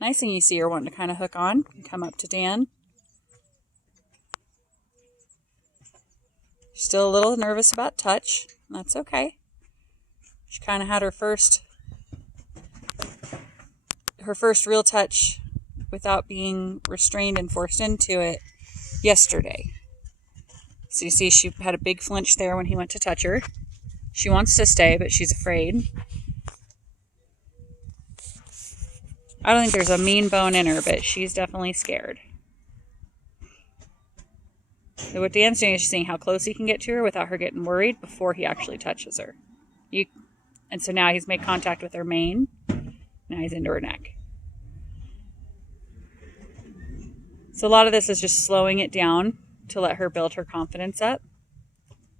Nice thing you see her wanting to kind of hook on and come up to Dan. She's still a little nervous about touch. That's okay. She kind of had her first real touch without being restrained and forced into it yesterday. So you see she had a big flinch there when he went to touch her. She wants to stay, but she's afraid. I don't think there's a mean bone in her, but she's definitely scared. So what Dan's doing is just seeing how close he can get to her without her getting worried before he actually touches her. And so now he's made contact with her mane. Now he's into her neck. So a lot of this is just slowing it down to let her build her confidence up.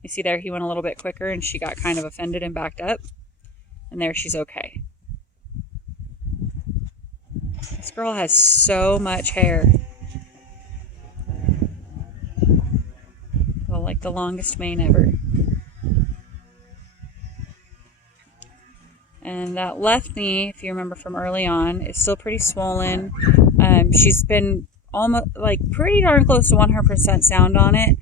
You see there, he went a little bit quicker and she got kind of offended and backed up. And there she's okay. This girl has so much hair. Well, like the longest mane ever. And that left knee, if you remember from early on, is still pretty swollen. She's been almost like pretty darn close to 100% sound on it.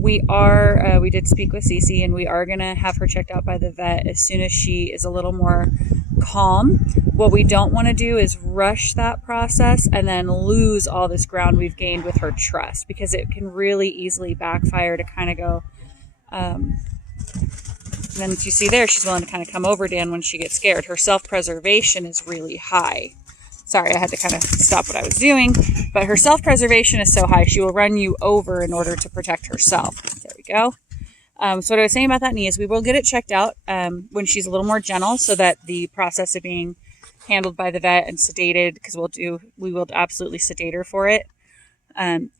We did speak with Cece, and we are going to have her checked out by the vet as soon as she is a little more calm. What we don't want to do is rush that process and then lose all this ground we've gained with her trust, because it can really easily backfire to kind of go, and then as you see there, she's willing to kind of come over Dan when she gets scared. Her self-preservation is really high. Sorry, I had to kind of stop what I was doing, but her self-preservation is so high, she will run you over in order to protect herself. There we go. So what I was saying about that knee is we will get it checked out when she's a little more gentle, so that the process of being handled by the vet and sedated, because we will absolutely sedate her for it,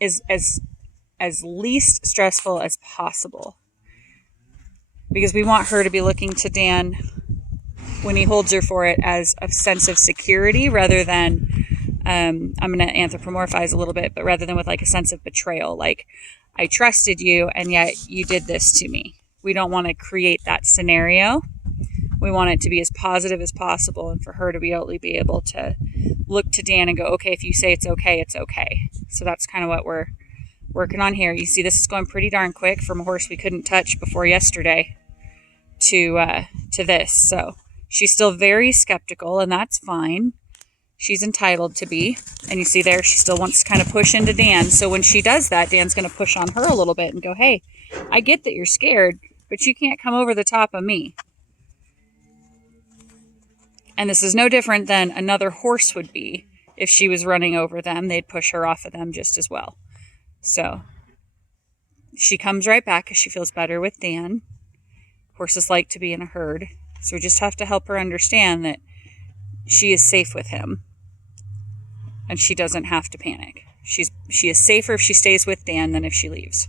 is as least stressful as possible. Because we want her to be looking to Dan when he holds her for it as a sense of security, rather than, I'm going to anthropomorphize a little bit, but rather than with like a sense of betrayal, like, I trusted you and yet you did this to me. We don't want to create that scenario. We want it to be as positive as possible, and for her to be able to look to Dan and go, okay, if you say it's okay, it's okay. So that's kind of what we're working on here. You see, this is going pretty darn quick from a horse we couldn't touch before yesterday to this. So she's still very skeptical, and that's fine. She's entitled to be. And you see there, she still wants to kind of push into Dan. So when she does that, Dan's going to push on her a little bit and go, hey, I get that you're scared, but you can't come over the top of me. And this is no different than another horse would be. If she was running over them, they'd push her off of them just as well. So she comes right back because she feels better with Dan. Horses like to be in a herd. So we just have to help her understand that she is safe with him. And she doesn't have to panic. She is safer if she stays with Dan than if she leaves.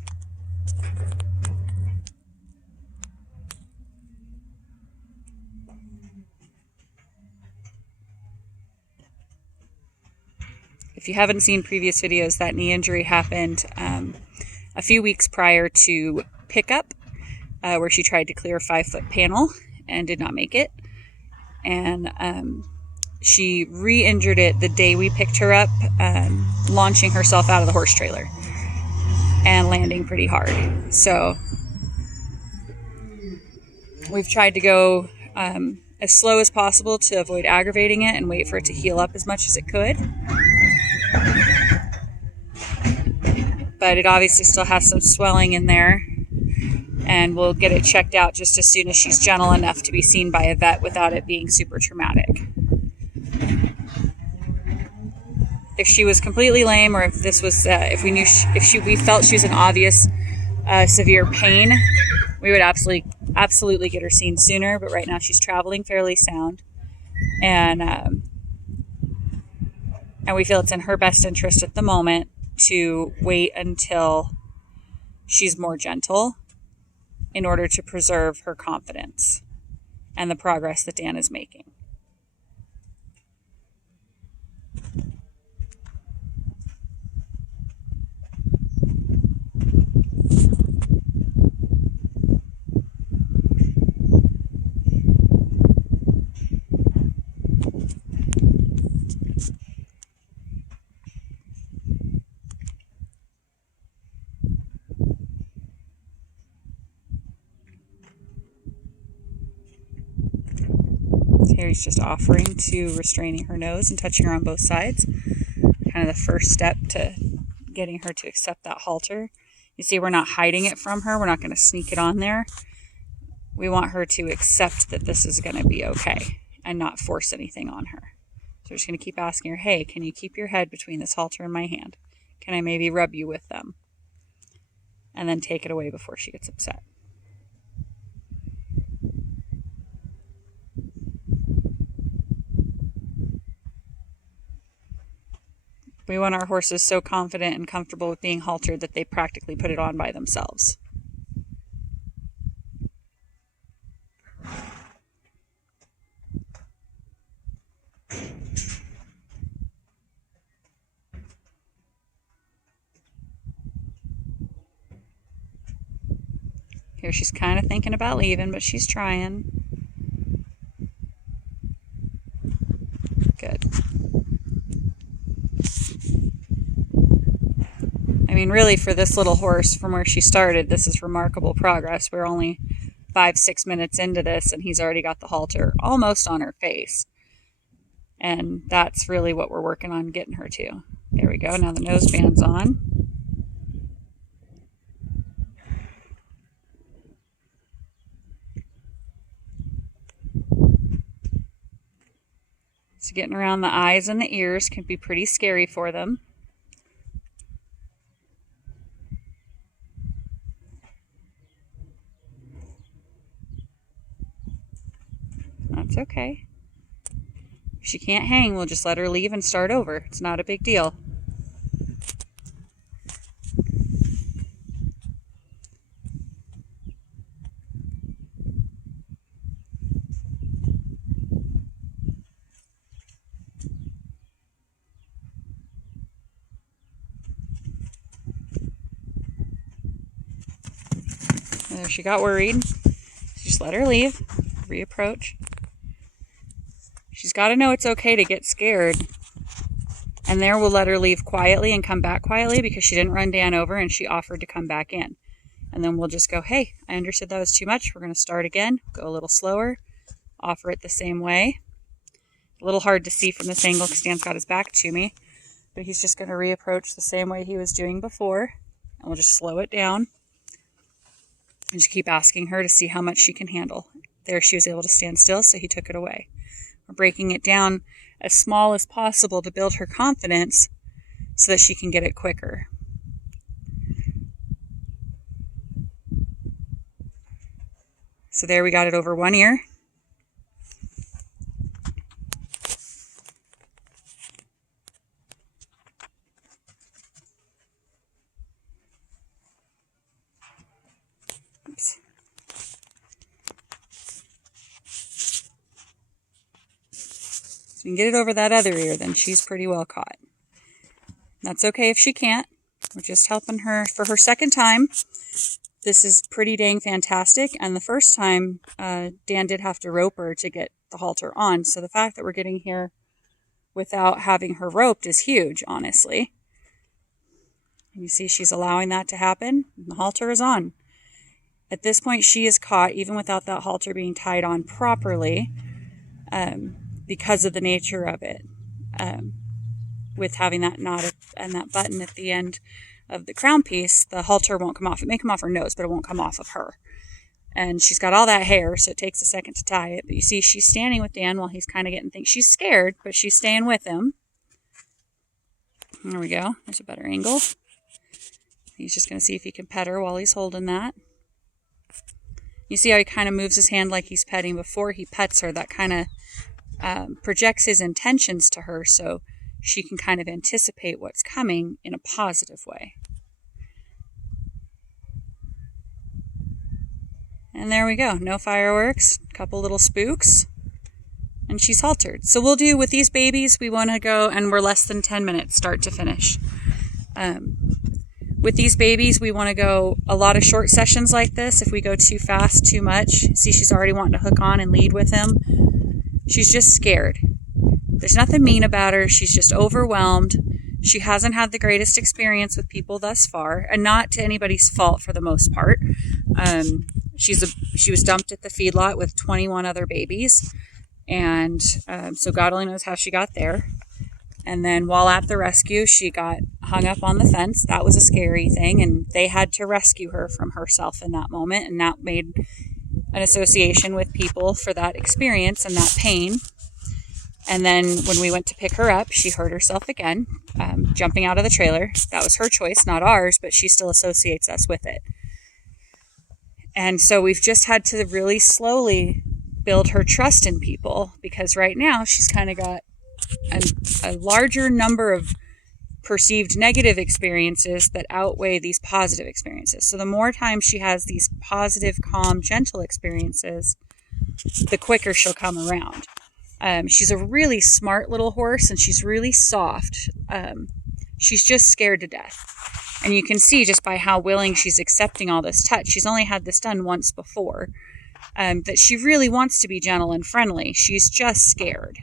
If you haven't seen previous videos, that knee injury happened a few weeks prior to pickup, where she tried to clear a 5-foot panel and did not make it. And she re-injured it the day we picked her up, launching herself out of the horse trailer and landing pretty hard. So we've tried to go as slow as possible to avoid aggravating it and wait for it to heal up as much as it could. But it obviously still has some swelling in there, and we'll get it checked out just as soon as she's gentle enough to be seen by a vet without it being super traumatic. If she was completely lame, or if this was, we felt she was in obvious severe pain, we would absolutely get her seen sooner. But right now she's traveling fairly sound, and we feel it's in her best interest at the moment to wait until she's more gentle in order to preserve her confidence and the progress that Dan is making. Here he's just offering to restraining her nose and touching her on both sides. Kind of the first step to getting her to accept that halter. You see, we're not hiding it from her. We're not going to sneak it on there. We want her to accept that this is going to be okay and not force anything on her. So we're just going to keep asking her, hey, can you keep your head between this halter and my hand? Can I maybe rub you with them? And then take it away before she gets upset. We want our horses so confident and comfortable with being haltered that they practically put it on by themselves. Here she's kind of thinking about leaving, but she's trying. Good. I mean, really, for this little horse, from where she started, this is remarkable progress. We're only 5-6 minutes into this, and he's already got the halter almost on her face. And that's really what we're working on getting her to. There we go. Now the noseband's on. So getting around the eyes and the ears can be pretty scary for them. That's okay. If she can't hang, we'll just let her leave and start over. It's not a big deal. There, she got worried. Just let her leave. Reapproach. She's got to know it's okay to get scared. And there we'll let her leave quietly and come back quietly because she didn't run Dan over and she offered to come back in. And then we'll just go, hey, I understood that was too much. We're going to start again. Go a little slower. Offer it the same way. A little hard to see from this angle because Dan's got his back to me. But he's just going to reapproach the same way he was doing before. And we'll just slow it down. And just keep asking her to see how much she can handle. There she was able to stand still, so he took it away. We're breaking it down as small as possible to build her confidence so that she can get it quicker. So there we got it over one ear. Oops. So you can get it over that other ear, then she's pretty well caught. That's okay if she can't. We're just helping her for her second time. This is pretty dang fantastic. And the first time, Dan did have to rope her to get the halter on. So the fact that we're getting here without having her roped is huge, honestly. And you see she's allowing that to happen. And the halter is on. At this point, she is caught, even without that halter being tied on properly, because of the nature of it. With having that knot and that button at the end of the crown piece, the halter won't come off. It may come off her nose, but it won't come off of her. And she's got all that hair, so it takes a second to tie it. But you see, she's standing with Dan while he's kind of getting things. She's scared, but she's staying with him. There we go. There's a better angle. He's just going to see if he can pet her while he's holding that. You see how he kind of moves his hand like he's petting before he pets her. That kind of projects his intentions to her, so she can kind of anticipate what's coming in a positive way. And there we go. No fireworks, a couple little spooks, and she's haltered. So we'll do with these babies, we want to go, and we're less than 10 minutes start to finish. With these babies, we want to go a lot of short sessions like this. If we go too fast, too much, see she's already wanting to hook on and lead with him. She's just scared. There's nothing mean about her. She's just overwhelmed. She hasn't had the greatest experience with people thus far, and not to anybody's fault for the most part. She was dumped at the feedlot with 21 other babies, And so God only knows how she got there. And then while at the rescue, she got hung up on the fence. That was a scary thing. And they had to rescue her from herself in that moment. And that made an association with people for that experience and that pain. And then when we went to pick her up, she hurt herself again, jumping out of the trailer. That was her choice, not ours, but she still associates us with it. And so we've just had to really slowly build her trust in people, because right now she's kind of got a larger number of perceived negative experiences that outweigh these positive experiences. So the more time she has these positive, calm, gentle experiences, the quicker she'll come around. She's a really smart little horse, and she's really soft. She's just scared to death. And you can see just by how willing she's accepting all this touch. She's only had this done once before. That she really wants to be gentle and friendly. She's just scared.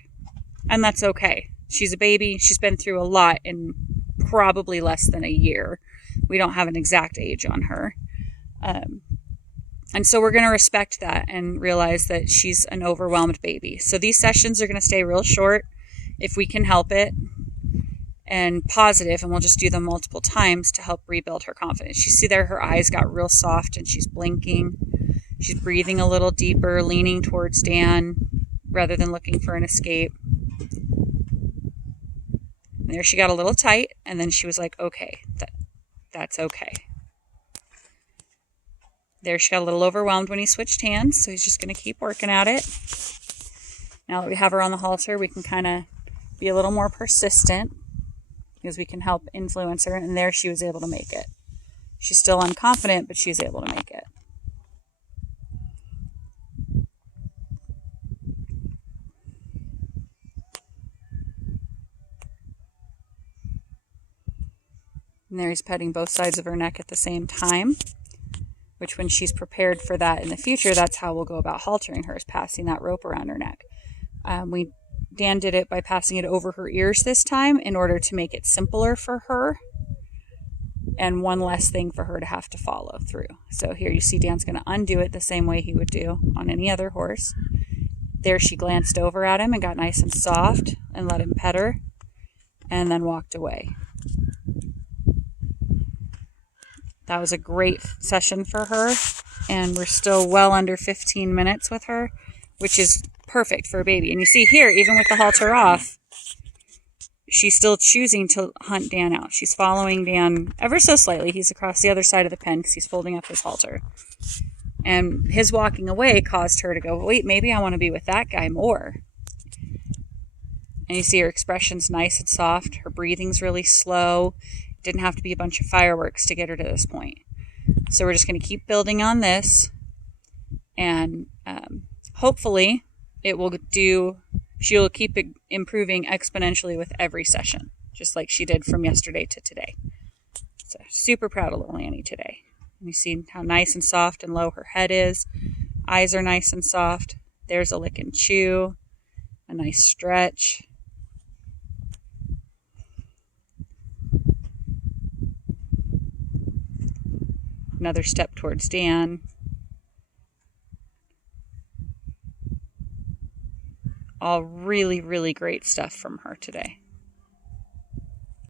And that's okay. She's a baby. She's been through a lot in probably less than a year. We don't have an exact age on her. And so we're going to respect that and realize that she's an overwhelmed baby. So these sessions are going to stay real short if we can help it, and positive, and we'll just do them multiple times to help rebuild her confidence. You see there, her eyes got real soft and she's blinking. She's breathing a little deeper, leaning towards Dan rather than looking for an escape. And there she got a little tight, and then she was like, okay, that's okay. There she got a little overwhelmed when he switched hands, so he's just going to keep working at it. Now that we have her on the halter, we can kind of be a little more persistent, because we can help influence her, and there she was able to make it. She's still unconfident, but she's able to make it. And there he's petting both sides of her neck at the same time, which when she's prepared for that in the future, that's how we'll go about haltering her, is passing that rope around her neck. Dan did it by passing it over her ears this time in order to make it simpler for her and one less thing for her to have to follow through. So here you see Dan's going to undo it the same way he would do on any other horse. There she glanced over at him and got nice and soft and let him pet her and then walked away. That was a great session for her, and we're still well under 15 minutes with her, which is perfect for a baby. And you see here, even with the halter off, she's still choosing to hunt Dan out. She's following Dan ever so slightly. He's across the other side of the pen because he's folding up his halter. And his walking away caused her to go, wait, maybe I want to be with that guy more. And you see her expression's nice and soft. Her breathing's really slow. It didn't have to be a bunch of fireworks to get her to this point. So we're just going to keep building on this. And hopefully she'll keep improving exponentially with every session, just like she did from yesterday to today. So super proud of little Annie today. You see how nice and soft and low her head is. Eyes are nice and soft. There's a lick and chew, a nice stretch. Another step towards Dan. All really, really great stuff from her today.